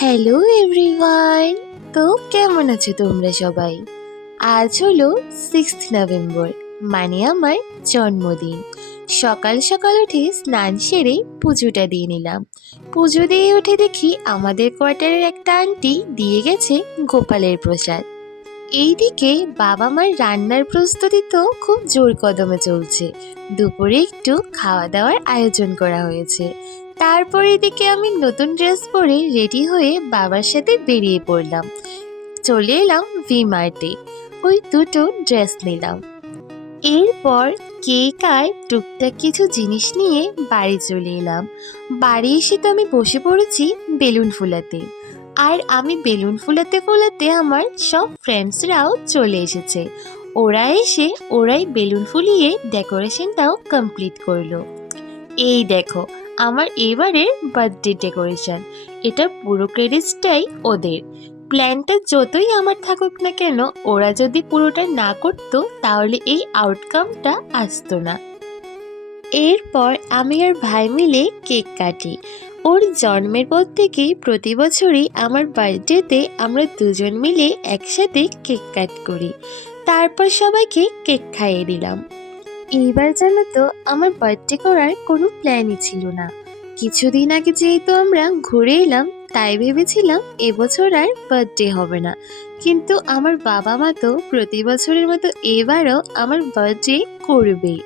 Hello everyone. তো কেমন আছো তোমরা সবাই? আজ হলো 6 নভেম্বর, মানে আমার জন্মদিন। সকাল সকাল উঠে স্নান সেরে পুজোটা দিয়ে নিলাম। পুজো দিয়ে উঠে দেখি আমাদের কোয়ার্টারের একটা আন্টি দিয়ে গেছে গোপালের প্রসাদ। এইদিকে বাবা মার রান্নার প্রস্তুতি তো খুব জোর কদমে চলছে। দুপুরে একটু খাওয়া দাওয়ার আয়োজন করা হয়েছে। তারপর এদিকে আমি নতুন ড্রেস পরে রেডি হয়ে বাবার সাথে বেরিয়ে পড়লাম। চলে এলাম ভি মার্টে। ওই দুটো ড্রেস নিলাম। এরপর কেক আর টুকটাক কিছু জিনিস নিয়ে বাড়ি চলে এলাম। বাড়ি এসে তো আমি বসে পড়েছি বেলুন ফুলাতে। আর আমি বেলুন ফুলাতে ফুলাতে আমার সব ফ্রেন্ডসরাও চলে এসেছে। ওরা এসে ওরাই বেলুন ফুলিয়ে ডেকোরেশনটাও কমপ্লিট করলো। এই দেখো আমার এবারের বার্থডে ডেকোরেশন। এটা পুরো ক্রেডিটসটাই ওদের। প্ল্যানটা যতই আমার থাকুক না কেন, ওরা যদি পুরোটা না করতো তাহলে এই আউটকামটা আসতো না। এরপর আমি আর ভাই মিলে কেক কাটি। ওর জন্মের পর থেকেই প্রতি বছরই আমার বার্থডেতে আমরা দুজন মিলে একসাথে কেক কাট করি। তারপর সবাইকে কেক খাইয়ে দিলাম। এইবার জানো তো আমার বার্থডে করার কোনো প্ল্যানই ছিল না। কিছুদিন আগে যেহেতু আমরা ঘুরে এলাম, তাই ভেবেছিলাম এবছর আর বার্থডে হবে না। কিন্তু আমার বাবা মা তো প্রতি বছরের মতো এবারও আমার বার্থডে করবেই।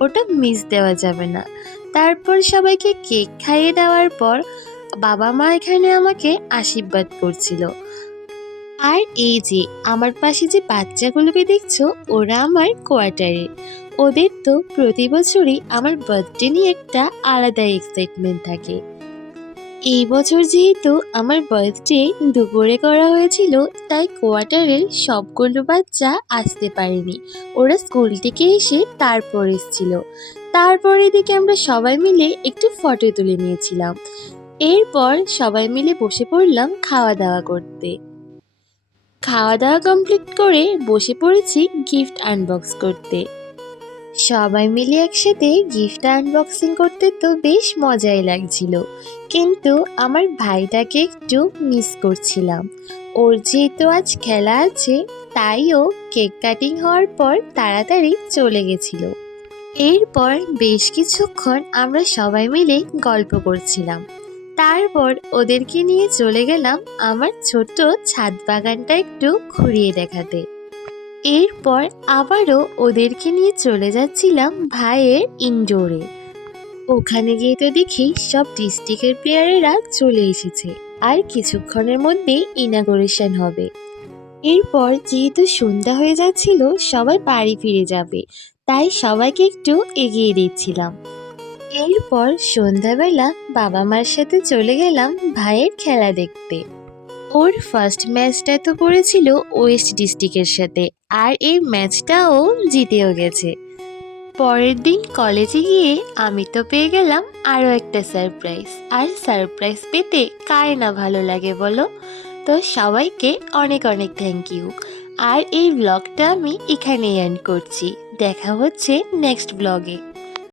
ওটা মিস দেওয়া যাবে না। তারপর সবাইকে কেক খাইয়ে দেওয়ার পর বাবা মা এখানে আমাকে আশীর্বাদ করছিল। আর এই যে আমার পাশে যে বাচ্চাগুলোকে দেখছো, ওরা আমার কোয়ার্টারে। ওদের তো প্রতি বছরই আমার বার্থডে নিয়ে একটা আলাদা এক্সাইটমেন্ট থাকে। এই বছর যেহেতু আমার বার্থডে দুপুরে করা হয়েছিল, তাই কোয়ার্টারের সবগুলো বাচ্চা আসতে পারেনি। ওরা স্কুল থেকে এসে তারপর এসেছিল। তারপর এদিকে আমরা সবাই মিলে একটু ফটো তুলে নিয়েছিলাম। এরপর সবাই মিলে বসে পড়লাম খাওয়া দাওয়া করতে। খাওয়া দাওয়া কমপ্লিট করে বসে পড়েছি গিফট আনবক্স করতে। সবাই মিলে একসাথে গিফট আনবক্সিং করতে তো বেশ মজাই লাগছিল। কিন্তু আমার ভাইটাকে একটু মিস করছিলাম। ওর যেহেতু আজ খেলা আছে, তাই ও কেক কাটিং হওয়ার পর তাড়াতাড়ি চলে গেছিল। এরপর বেশ কিছুক্ষণ আমরা সবাই মিলে গল্প করছিলাম। তারপর ওদেরকে নিয়ে চলে গেলাম আমার ছোট্ট ছাদ বাগানটা একটু ঘুরিয়ে দেখাতে। এরপর আবারও ওদেরকে নিয়ে চলে যাচ্ছিলাম ভাইয়ের ইনডোরে। ওখানে গিয়ে তো দেখি সব ডিস্ট্রিক্টের প্লেয়ারেরা চলে এসেছে। আর কিছুক্ষণের মধ্যেই ইনাগোরেশন হবে। এরপর যেহেতু সন্ধ্যা হয়ে যাচ্ছিল, সবাই বাড়ি ফিরে যাবে, তাই সবাইকে একটু এগিয়ে দিচ্ছিলাম। এরপর সন্ধ্যাবেলা বাবা মার সাথে চলে গেলাম ভাইয়ের খেলা দেখতে। ওর ফার্স্ট ম্যাচটা তো পড়েছিল ওয়েস্ট ডিস্ট্রিক্টের সাথে, আর এই ম্যাচটাও জিতেও গেছে। পরের দিন কলেজে গিয়ে আমি তো পেয়ে গেলাম আরও একটা সারপ্রাইজ। আর সারপ্রাইজ পেতে কার না ভালো লাগে বলো? তো সবাইকে অনেক অনেক থ্যাংক ইউ। আর এই ব্লগটা আমি এখানেই এন্ড করছি। দেখা হচ্ছে নেক্সট ব্লগে।